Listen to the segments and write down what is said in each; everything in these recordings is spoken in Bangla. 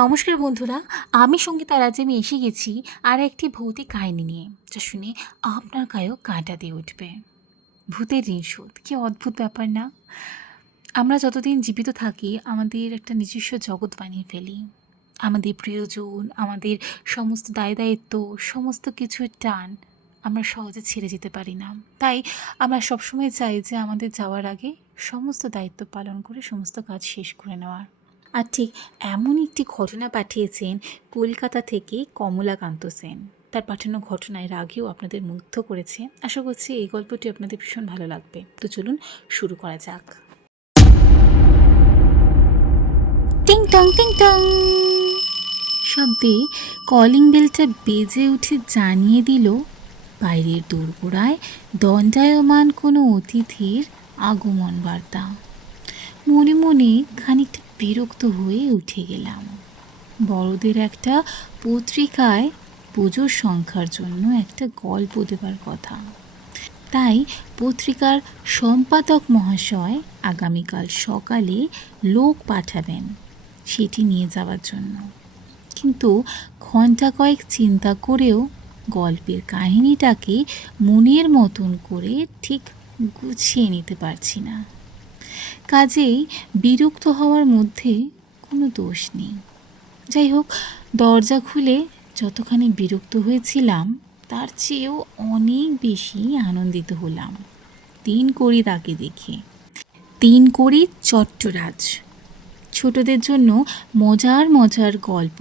নমস্কার বন্ধুরা, আমি সঙ্গীতা রাজ। আমি এসে গেছি আর একটি ভৌতিক কাহিনী নিয়ে, যা শুনে আপনার গায়েও কাঁটা দিয়ে উঠবে। ভূতের ঋণ শোধ, কি অদ্ভুত ব্যাপার না? আমরা যতদিন জীবিত থাকি আমাদের একটা নিজস্ব জগৎ বানিয়ে ফেলি। আমাদের প্রিয়জন, আমাদের সমস্ত দায় দায়িত্ব, সমস্ত কিছুর টান আমরা সহজে ছেড়ে যেতে পারি না। তাই আমরা সবসময় চাই যে আমাদের যাওয়ার আগে সমস্ত দায়িত্ব পালন করে সমস্ত কাজ শেষ করে নেওয়ার। আর ঠিক এমন একটি ঘটনা পাঠিয়েছেন কলকাতা থেকে কমলাকান্ত সেন। তার পাঠানো ঘটনা এর আগেও আপনাদের মুগ্ধ করেছে। আশা করছি এই গল্পটি আপনাদের ভীষণ ভালো লাগবে। তো চলুন শুরু করা যাক। টিং টং টিং টং শব্দে কলিং বেলটা বেজে উঠে জানিয়ে দিল বাইরের দোরগোড়ায় দণ্ডায়মান কোনো অতিথির আগমন বার্তা। মনে মনে খানিকটা বিরক্ত হয়ে উঠে গেলাম। বড়দের একটা পত্রিকায় পুজোর সংখ্যার জন্য একটা গল্প দেবার কথা, তাই পত্রিকার সম্পাদক মহাশয় আগামীকাল সকালে লোক পাঠাবেন সেটি নিয়ে যাওয়ার জন্য। কিন্তু ঘণ্টা কয়েক চিন্তা করেও গল্পের কাহিনীটাকে মনের মতন করে ঠিক গুছিয়ে নিতে পারছি না। কাজেই বিরক্ত হওয়ার মধ্যে কোনো দোষ নেই। যাই হোক, দরজা খুলে যতখানি বিরক্ত হয়েছিলাম তার চেয়েও অনেক বেশি আনন্দিত হলাম তিনকড়ি তাকে দেখে। তিনকড়ি চট্টরাজ ছোটদের জন্য মজার মজার গল্প,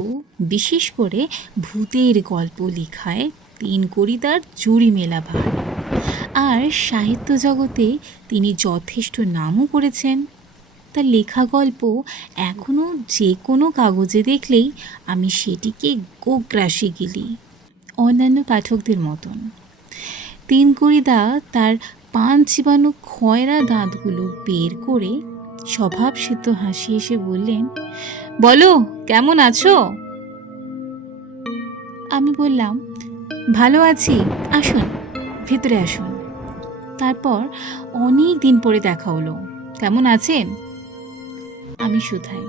বিশেষ করে ভূতের গল্প লেখায় তিনকড়ি তার জুড়ি মেলা ভার। আর সাহিত্য জগতে তিনি যথেষ্ট নামও করেছেন। তার লেখা গল্প এখনও যে কোনো কাগজে দেখলেই আমি সেটিকে গোগ্রাসে গেলি, অন্যান্য পাঠকদের মতন। তিনকড়িদা তার পান চিবানো খয়রা দাঁতগুলো বের করে স্বভাবসিদ্ধ হাসি এসে বললেন, বলো কেমন আছো? আমি বললাম, ভালো আছি, আসুন ভেতরে আসুন। তারপর অনেক দিন পরে দেখা হলো, কেমন আছেন? আমি শুধাই।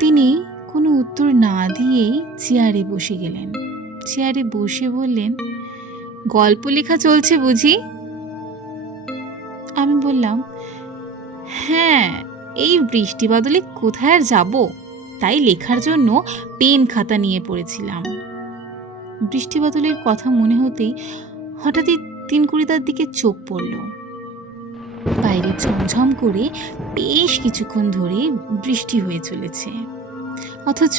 তিনি কোনো উত্তর না দিয়েই চেয়ারে বসে গেলেন। চেয়ারে বসে বললেন, গল্প লেখা চলছে বুঝি? আমি বললাম, হ্যাঁ, এই বৃষ্টি বাদলে কোথায় আর যাব, তাই লেখার জন্য পেন খাতা নিয়ে পড়েছিলাম। বৃষ্টি বাদলের কথা মনে হতেই হঠাৎই তিনকড়িদার দিকে চোখ পড়ল। বাইরে ঝমঝম করে বেশ কিছুক্ষণ ধরে বৃষ্টি হয়ে চলেছে, অথচ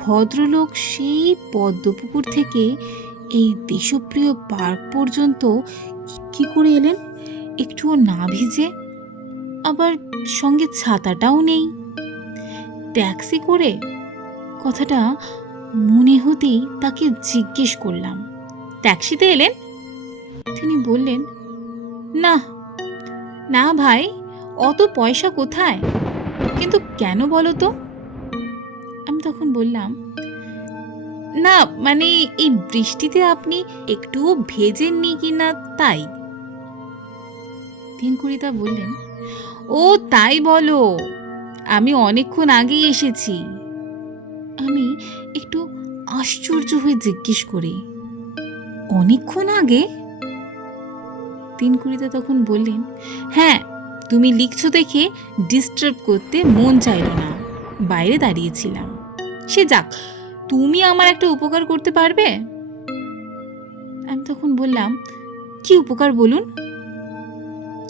ভদ্রলোক সেই পদ্মপুকুর থেকে এই দেশপ্রিয় পার্ক পর্যন্ত কি করে এলেন একটুও না ভিজে? আবার সঙ্গে ছাতাটাও নেই। ট্যাক্সি করে? কথাটা মনে হতেই তাকে জিজ্ঞেস করলাম, ট্যাক্সিতে এলেন? তিনি বললেন, না না ভাই, অত পয়সা কোথায়, কিন্তু কেন বলো তো? আমি তখন বললাম, না মানে এই বৃষ্টিতে আপনি একটুও ভেজেননি কি না তাই। তিনকড়িদা বললেন, ও তাই বলো, আমি অনেকক্ষণ আগেই এসেছি। আমি একটু আশ্চর্য হয়ে জিজ্ঞেস করি, অনেকক্ষণ আগে? তিনকড়িদা তখন বললেন, হ্যাঁ, তুমি লিখছো দেখে ডিস্টার্ব করতে মন চাইল না, বাইরে দাঁড়িয়েছিলাম। সে যাক, তুমি আমার একটা উপকার করতে পারবে? আমি তখন বললাম, কি উপকার বলুন?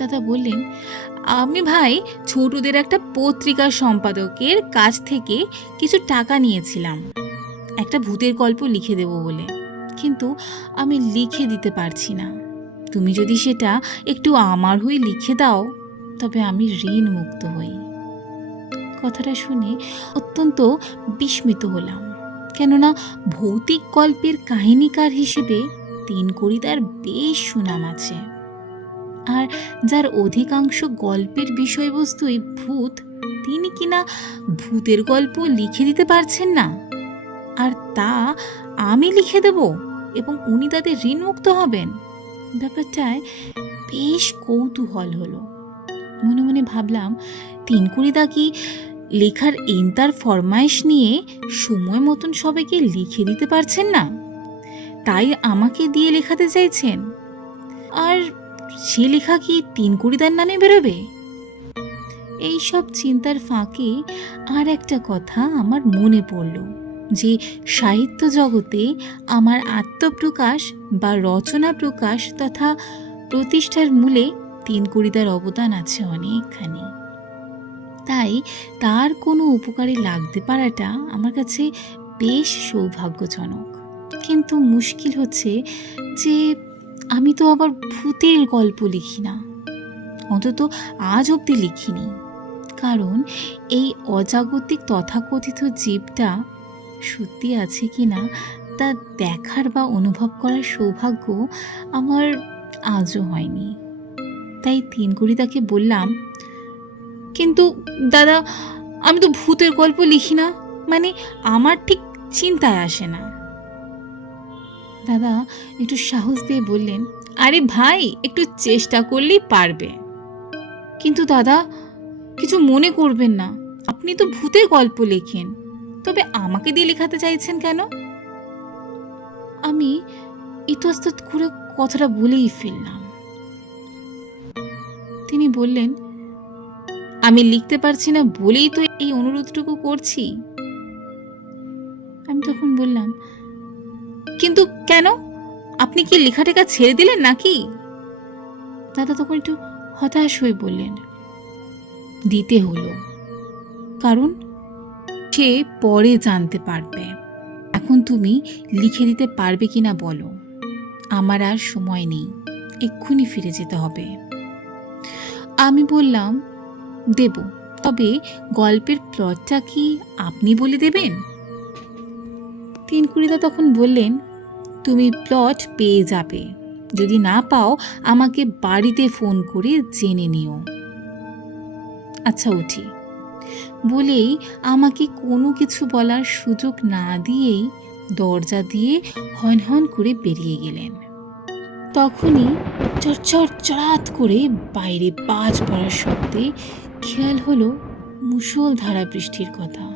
দাদা বললেন, আমি ভাই ছোটদের একটা পত্রিকার সম্পাদকের কাছ থেকে কিছু টাকা নিয়েছিলাম একটা ভূতের গল্প লিখে দেব বলে, কিন্তু আমি লিখে দিতে পারছি না। তুমি যদি সেটা একটু আমার হয়ে লিখে দাও তবে আমি ঋণ মুক্ত হই। কথাটা শুনে অত্যন্ত বিস্মিত হলাম, কেননা ভৌতিক গল্পের কাহিনীকার হিসেবে তিনকড়িদার বেশ সুনাম আছে। আর যার অধিকাংশ গল্পের বিষয়বস্তুই ভূত, তিনি কিনা ভূতের গল্প লিখে দিতে পারছেন না, আর তা আমি লিখে দেব এবং উনি তাদের ঋণমুক্ত হবেন। ব্যাপারটায় বেশ কৌতূহল হলো। মনে মনে ভাবলাম, তিনকড়িদা কি লেখার এন্তার ফরমাইশ নিয়ে সময় মতন সবাইকে লিখে দিতে পারছেন না, তাই আমাকে দিয়ে লেখাতে চাইছেন। আর সে লেখা কি 3 কড়িদার নামে বেরোবে? এই সব চিন্তার ফাঁকে আর একটা কথা আমার মনে পড়ল যে সাহিত্য জগতে আমার আত্মপ্রকাশ বা রচনা প্রকাশ তথা প্রতিষ্ঠার মূলে 3 কড়িদার অবদান আছে অনেকখানি। তাই তার কোনো উপকারে লাগতে পারাটা আমার কাছে বেশ সৌভাগ্যজনক। কিন্তু মুশকিল হচ্ছে যে আমি তো আবার ভূতের গল্প লিখি না, অন্তত আজ অবধি লিখিনি। কারণ এই অজাগতিক তথাকথিত জীবটা সত্যি আছে কি না তা দেখার বা অনুভব করার সৌভাগ্য আমার আজও হয়নি। তাই 3 কড়িদাকে বললাম, কিন্তু দাদা, আমি তো ভূতের গল্প লিখি না, মানে আমার ঠিক চিন্তায় আসে না। দাদা একটু সাহস দিয়ে বললেন, আরে ভাই, একটু চেষ্টা করলেই পারবে। কিন্তু দাদা, কিছু মনে করবেন না, আপনি তো ভূতের গল্প লেখেন, তবে আমাকে দিয়ে লেখাতে চাইছেন কেন? আমি ইতস্তত করে কথাটা বলেই ফেললাম। তিনি বললেন, আমি লিখতে পারছি না বলেই তো এই অনুরোধটুকু করছি। আমি তখন বললাম, কিন্তু কেন, আপনি কি লেখাটেখা ছেড়ে দিলেন নাকি? দাদা তখন একটু হতাশ হয়ে বললেন, দিতে হলো, কারণ সে পরে জানতে পারবে। এখন তুমি লিখে দিতে পারবে কিনা বলো, আমার আর সময় নেই, এক্ষুনি ফিরে যেতে হবে। আমি বললাম, দেব, তবে গল্পের প্লটটা কি আপনি বলে দেবেন? 3 কড়িদা তখন বললেন, তুমি প্লট পেয়ে যাবে, যদি না পাও আমাকে বাড়িতে ফোন করে জেনে নিও। আচ্ছা উঠি বলেই আমাকে কোনো কিছু বলার সুযোগ না দিয়েই দরজা দিয়ে হন হন করে বেরিয়ে গেলেন। তখনই চটচট চড়াত করে বাইরে বাজ পড়ার শব্দে খেয়াল হলো মুষলধারা বৃষ্টির কথা।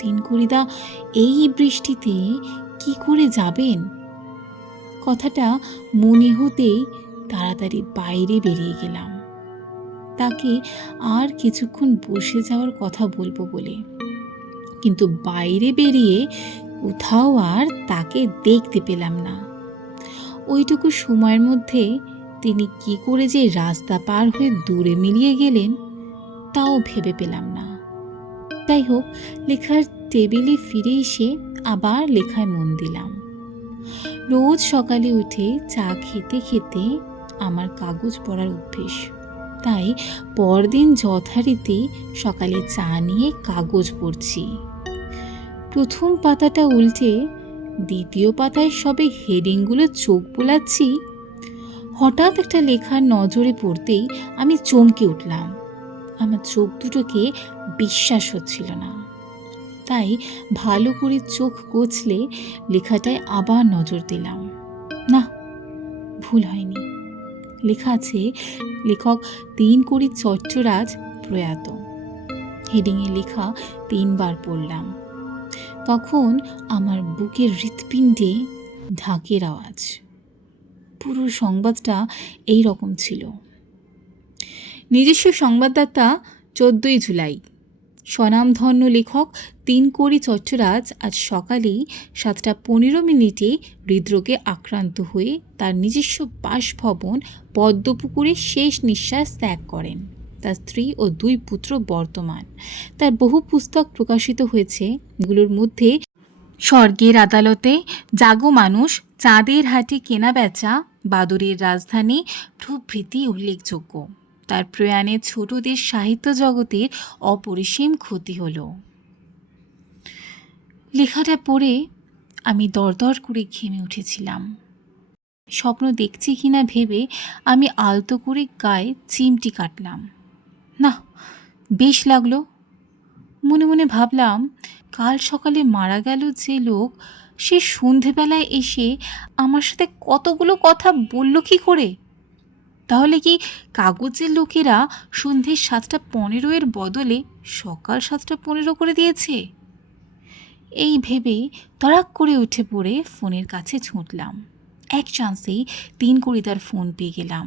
3 কড়িদা এই বৃষ্টিতে কি করে যাবেন? কথাটা মনে হতেই তাড়াতাড়ি বাইরে বেরিয়ে গেলাম, তাকে আর কিছুক্ষণ বসে যাওয়ার কথা বলবো বলে। কিন্তু বাইরে বেরিয়ে কোথাও আর তাকে দেখতে পেলাম না। ওইটুকু সময়ের মধ্যে তিনি কি করে যে রাস্তা পার হয়ে দূরে মিলিয়ে গেলেন তাও ভেবে পেলাম না। যাই হোক, লেখার টেবিলে ফিরে এসে আবার লেখায় মন দিলাম। রোজ সকালে উঠে চা খেতে খেতে আমার কাগজ পড়ার অভ্যেস, তাই পরদিন যথারীতি সকালে চা নিয়ে কাগজ পড়ছি। প্রথম পাতাটা উল্টে দ্বিতীয় পাতায় সবে হেডিংগুলো চোখ বোলাচ্ছি, হঠাৎ একটা লেখার নজরে পড়তেই আমি চমকে উঠলাম। আমার চোখ দুটোকে বিশ্বাস হচ্ছিল না, তাই ভালো করে চোখ কচলে লেখাটায় আবার নজর দিলাম। না, ভুল হয়নি, লেখা আছে লেখক 3 কড়ি চট্টরাজ প্রয়াত। হেডিংয়ে লেখা 3 বার পড়লাম। তখন আমার বুকের হৃৎপিণ্ডে ঢাকের আওয়াজ। পুরো সংবাদটা এই রকম ছিল। নিজস্ব সংবাদদাতা 14ই জুলাই। স্বনামধন্য লেখক 3 কড়ি চট্টরাজ আজ সকালেই 7:15 হৃদরোগে আক্রান্ত হয়ে তার নিজস্ব বাসভবন পদ্মপুকুরে শেষ নিঃশ্বাস ত্যাগ করেন। তার স্ত্রী ও 2 পুত্র বর্তমান। তার বহু পুস্তক প্রকাশিত হয়েছে, এগুলোর মধ্যে স্বর্গের আদালতে, জাগো মানুষ, চাঁদের হাটে কেনা বেচা, বাদুড়ের রাজধানী প্রভৃতি উল্লেখযোগ্য। তার প্রয়াণে ছোটদের সাহিত্য জগতের অপরিসীম ক্ষতি হলো। লেখাটা পড়ে আমি দরদর করে ঘেমে উঠেছিলাম। স্বপ্ন দেখছি কিনা ভেবে আমি আলতো করে গায়ে চিমটি কাটলাম। না, বেশ লাগলো। মনে মনে ভাবলাম, কাল সকালে মারা গেল যে লোক, সে সন্ধেবেলায় এসে আমার সাথে কতগুলো কথা বলল কি করে? তাহলে কি কাগজের লোকেরা সন্ধে 7:15 বদলে সকাল 7:15 করে দিয়েছে। এই ভেবে তড়াক করে উঠে পড়ে ফোনের কাছে ছুটলাম। এক চান্সেই 3 তার ফোন পেয়ে গেলাম।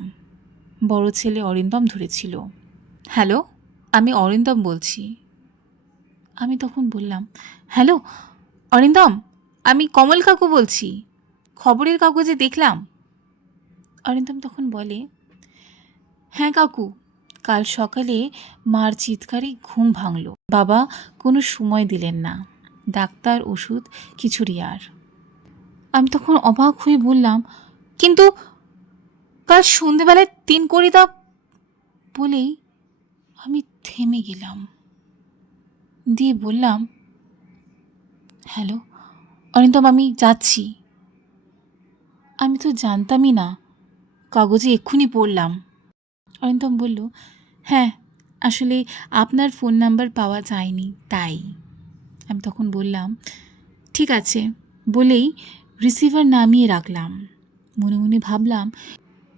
বড় ছেলে অরিন্দম ধরেছিল। হ্যালো, আমি অরিন্দম বলছি। আমি তখন বললাম, হ্যালো অরিন্দম, আমি কমল কাকু বলছি, খবরের কাগজে দেখলাম। অরিন্দম তখন বলে, হ্যাঁ কাকু, কাল সকালে মার চিৎকারে ঘুম ভাঙল। বাবা কোনো সময় দিলেন না, ডাক্তার, ওষুধ কিছুরই আর। আমি তখন অবাক হয়ে বললাম, কিন্তু কাল সন্ধেবেলায় 3 বলেই আমি থেমে গেলাম। দিয়ে বললাম, হ্যালো অরিন্দম, আমি যাচ্ছি। আমি তো জানতামই না, কাগজে এক্ষুনি পড়লাম। অরিন্দম বলল, হ্যাঁ আসলে আপনার ফোন নাম্বার পাওয়া যায়নি তাই। আমি তখন বললাম, ঠিক আছে বলেই রিসিভার নামিয়ে রাখলাম। মনে মনে ভাবলাম,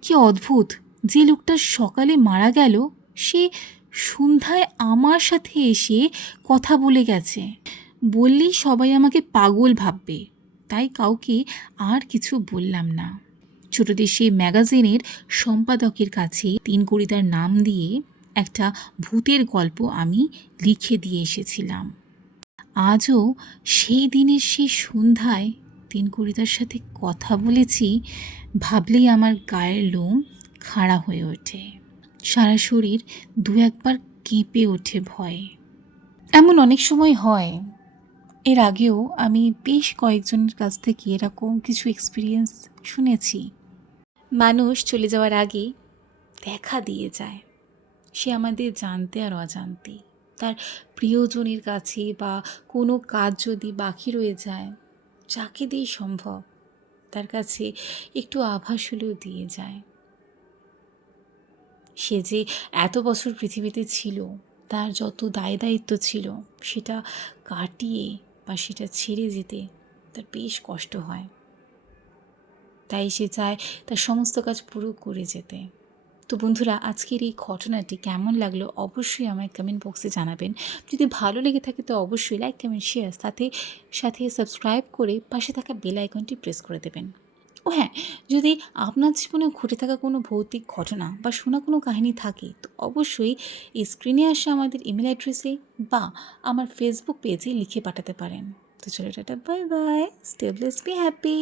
কি অদ্ভুত, যে লোকটা সকালে মারা গেল সে সন্ধ্যায় আমার সাথে এসে কথা বলে গেছে। বললেই সবাই আমাকে পাগল ভাববে, তাই কাউকে আর কিছু বললাম না। ছোট দেশে ম্যাগাজিনের সম্পাদকের কাছে 3 নাম দিয়ে একটা ভূতের গল্প আমি লিখে দিয়ে এসেছিলাম। আজও সেই দিনের সেই সন্ধ্যায় 3 সাথে কথা বলেছি ভাবলেই আমার গায়ের লোম খাড়া হয়ে ওঠে, সারা শরীর 2-1 বার কেঁপে ওঠে ভয়ে। এমন অনেক সময় হয়। এর আগেও আমি বেশ কয়েকজনের কাছ থেকে এরকম কিছু এক্সপিরিয়েন্স শুনেছি। মানুষ চলে যাওয়ার আগে দেখা দিয়ে যায়, সে আমাদের জানতে আর অজান্তে। তার প্রিয়জনের কাছে বা কোনো কাজ যদি বাকি রয়ে যায়, যাকে দিয়ে সম্ভব তার কাছে একটু আভাস হলেও দিয়ে যায়। সে যে এত বছর পৃথিবীতে ছিল, তার যত দায় দায়িত্ব ছিল সেটা কাটিয়ে বা সেটা ছেড়ে যেতে তার বেশ কষ্ট হয়। তাই সে চায় তার সমস্ত কাজ পুরো করে যেতে। তো বন্ধুরা, আজকের এই ঘটনাটি কেমন লাগলো অবশ্যই আমায় কমেন্ট বক্সে জানাবেন। যদি ভালো লেগে থাকে তো অবশ্যই লাইক, কমেন্ট, শেয়ার, সাথে সাথে সাবস্ক্রাইব করে পাশে থাকা বেল আইকনটি প্রেস করে দেবেন। ও হ্যাঁ, যদি আপনার জীবনে ঘটে থাকা কোনো ভৌতিক ঘটনা বা শোনা কোনো কাহিনী থাকে তো অবশ্যই এই স্ক্রিনে আসা আমাদের ইমেল অ্যাড্রেসে বা আমার ফেসবুক পেজে লিখে পাঠাতে পারেন। তো চলো tata, bye bye, stay blessed, be happy.